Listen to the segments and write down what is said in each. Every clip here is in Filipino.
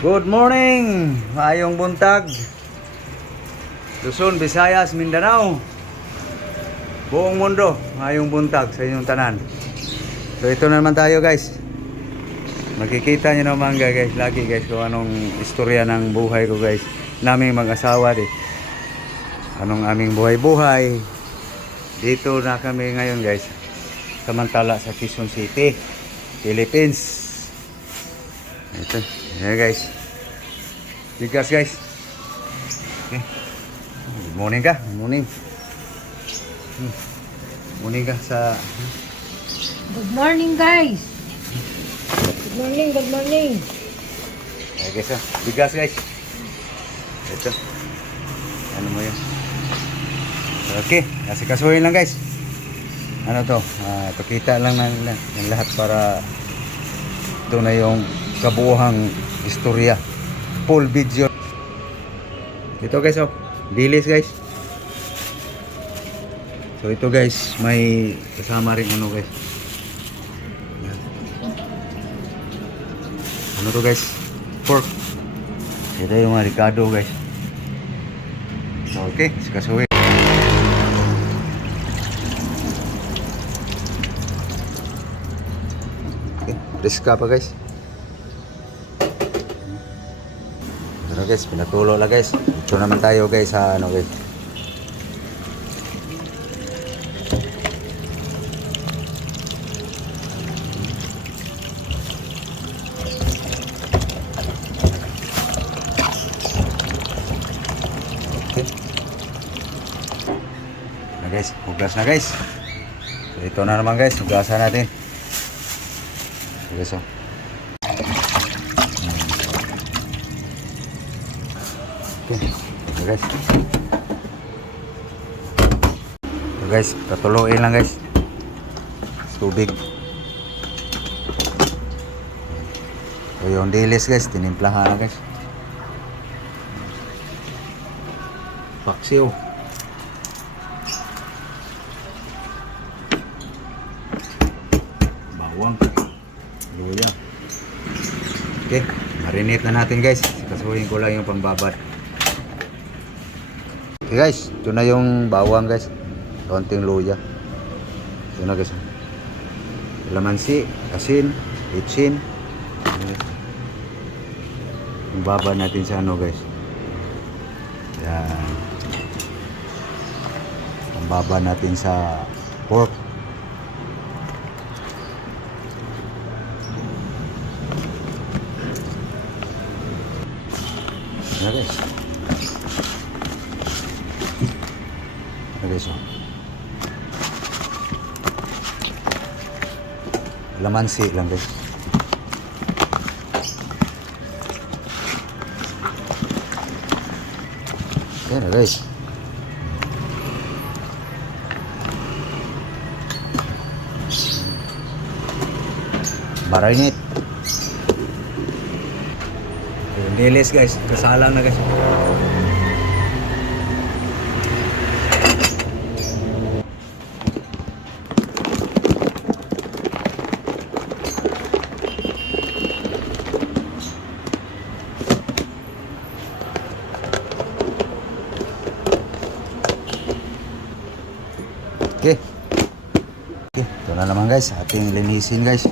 Good morning! Maayong buntag. Luzon, Visayas, Mindanao. Buong mundo, maayong buntag sa inyong tanan. So ito naman tayo guys. Makikita nyo naman guys, lagi guys kung anong istorya ng buhay ko guys. Naming mag-asawa anong aming buhay-buhay. Dito na kami ngayon guys. Samantala sa Quezon City, Philippines. Ito, yeah guys. Bigas guys. Okay. Good morning ka. Good morning. Morning ka sa... Good morning guys. Good morning, good morning. Okay guys, bigas guys. Ito. Ano mo yun? Okay, kasi kasuhin lang guys. Ano to? Pakita lang ng lahat para ito na yung kabuuhang istorya. Full video. Ito guys, oh. Dilis guys. So ito guys, may kasama rin ano guys. Yan. Ano to guys? Pork. Ito yung mga ricado guys. So okay, sikasuhin. Okay, riska pa guys. Ito guys, pinatulo lang guys. Ito naman tayo guys sa ano guys. Okay. Na guys, hugas na guys. So ito na naman guys, hugasan natin. Hugas oh. Okay, ito guys. Ito guys, katuloyin lang guys. Tubig. So yung dilis guys, tinimplahan na guys. Paksiw. Bawang. Luya. Okay, marinate na natin guys. Kasuhin ko lang yung pambabad. Okay guys, ito na yung bawang guys. Konting luya. Ito na guys. Lamansi, asin, itsin. Yung babad natin sa ano guys. Yan. Ang babad natin sa pork. Yan guys. So, lamansi lang guys. Yan na guys. Marinate. Dilis guys, kasalang na guys. Okay. Okay, ito na naman guys, ating linisin guys.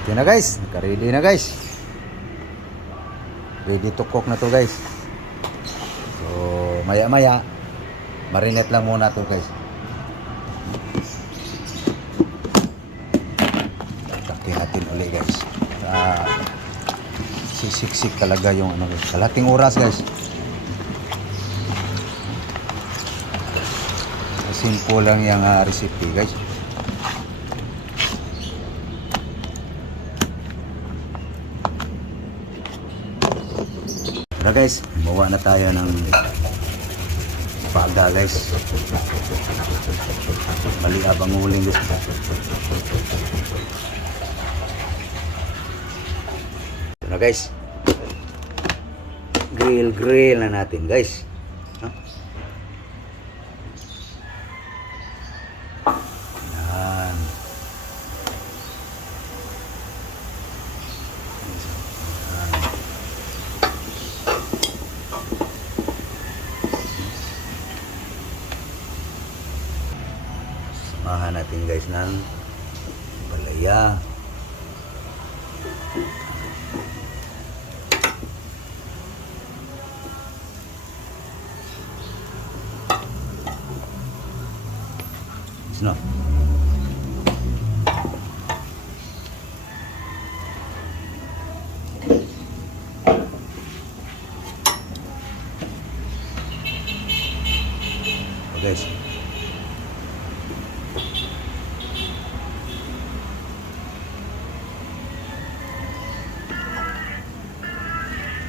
Okay na guys, naka-ready na guys. Ready to cook na to guys. So, maya-maya marinate lang muna to guys. Takin natin ulit guys. Sisiksik talaga yung ano guys. Kalating oras guys. Simple lang yung recipe guys. Tara guys, gumawa na tayo ng paga guys. Mali abang uling guys. Tara guys. Grill na natin guys. Samahan natin guys ng palaya. No. Oh, guys.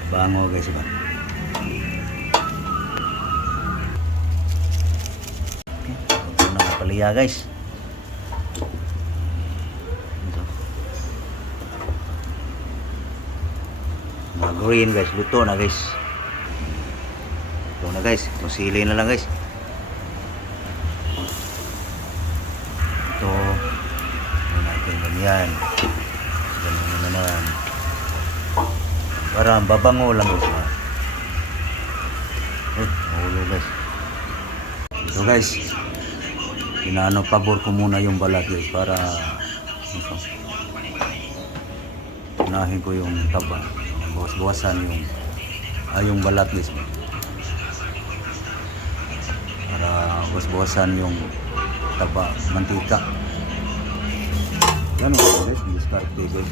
Bango guys ba? Ito na ang palaya guys. Ito. Mga green guys, luto na guys. Luto na guys, masili na lang guys. Ito. Ito natin ganyan. Ganyan na naman. Parang babango lang guys. Mahulog guys. Ito guys. Inaano pabor ko muna yung balat guys para ito. Unahin ko yung taba. Bawas-bawasan yung balat guys. Para bawas-bawasan yung taba, mantika. Yan guys, diskarte guys.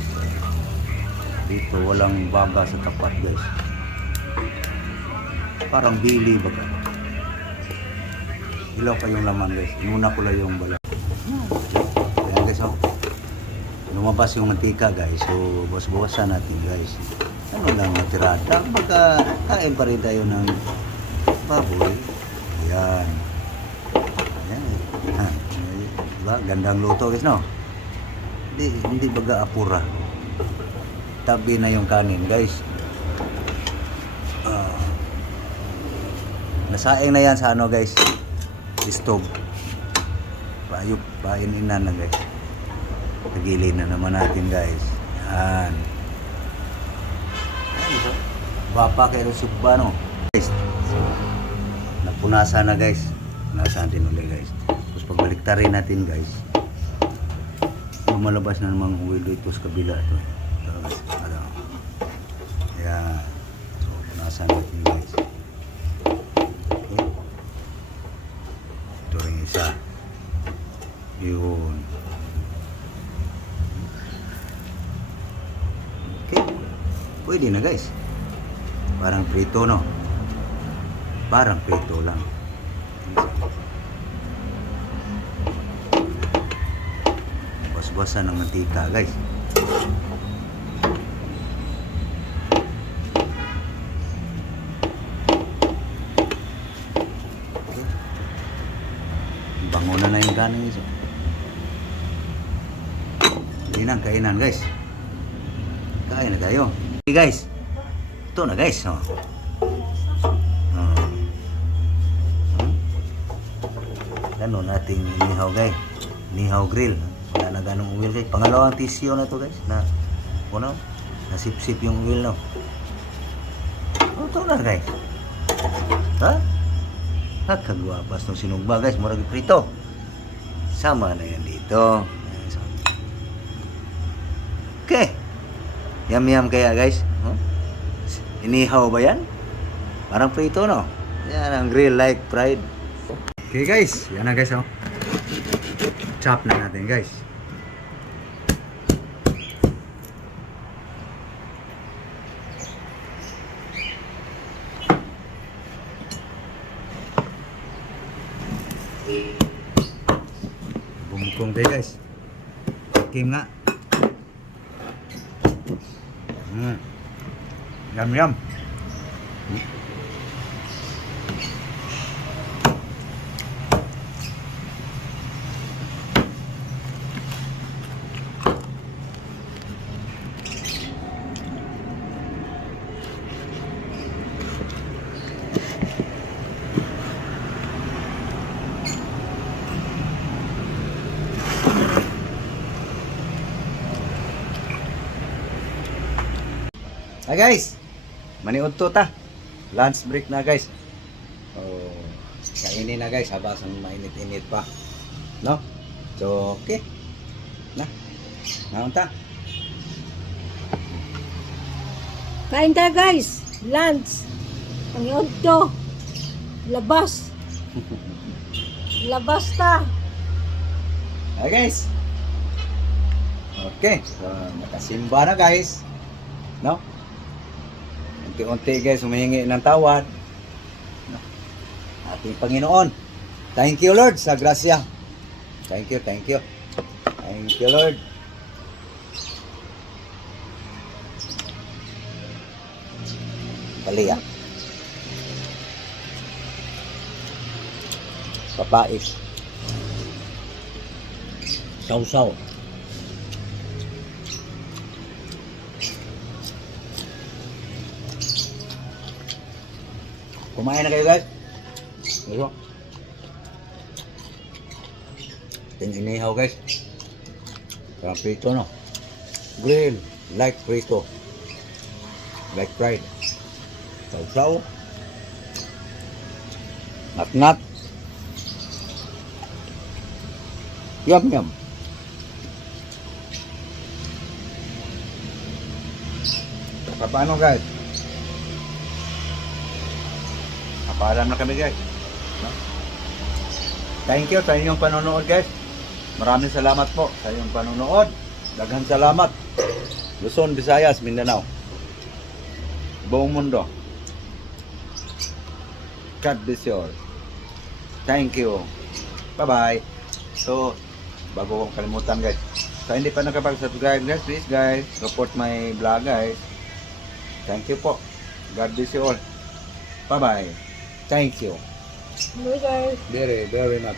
Dito walang baga sa tapat guys. Parang bili baga. Ilaw pa yung laman guys. Inuna ko lang yung balat. Ayan guys oh. Lumabas yung mantika guys. So bawas-bawasan natin guys. Ano lang natirada. Baka kain pa rin tayo ng baboy. Ayan. Ayan eh. Diba? Gandang luto guys no. Hindi baga apura. Tabi na yung kanin guys. Nasaing na yan sa ano guys, stove. Paininan na guys. Tagilid na naman natin guys. Yan. Bapa kayo subba no guys. Napunasan na guys. Punasan din ulit guys. Tapos pagbaliktarin natin guys, lumalabas na namang oil dito sa kabila to. Ayan. So, punasan natin guys. Okay. Ito rin isa. Yun. Okay. Pwede na guys. Parang prito no. Parang prito lang. Bas-basan ng mantika guys. Bango na yung kanin guys. Hindi na kainan guys. Kain na tayo. Okay guys. Ito na guys. Oh. Ano nating inihaw guys. Inihaw grill. Wala na ganong oil guys. Pangalawang tissue na to guys. Na nasip-sip yung oil no. Ito na guys. Ha? Kagwapas ng sinugba guys, murag prito. Sama na yan dito. Okay. Yum kaya guys. Huh? Inihaw ba yan? Parang prito no? Yan ang grill like fried. Okay guys, yan na guys oh. Chop na natin guys. Bumukong tayo guys. Kim nga. Yum. Hi guys, maniudto ta. Lunch break na guys. So, kainin na guys habang mainit-init pa. No? So, okay. Na. Naunta. Kain tayo guys. Lunch. Ang yodto. Labas. Labas ta. Hi guys. Okay. So, nakasimba na guys. No? Unti-unti guys, humihingi ng tawad. No? Ating Panginoon. Thank you Lord sa grasya. Thank you, thank you. Thank you Lord. Paliya. Papait. Sausaw. Kumain na kayo guys. Ito. Ting inihaw guys. Parang prito no. Grill. Like prito. Like fried. Sausaw. Nat-nat. Yum yum. Paano guys? Paalam na kami guys. No? Thank you sa inyong panonood guys. Maraming salamat po sa inyong panonood. Daghang salamat. Luzon, Visayas, Mindanao. Buong mundo. God bless you all. Thank you. Bye-bye. So, bago kong kalimutan guys. Sa hindi pa nakapag-subscribe guys, please guys, support my vlog guys. Thank you po. God bless you all. Bye-bye. Thank you. Bye guys. Very, very much.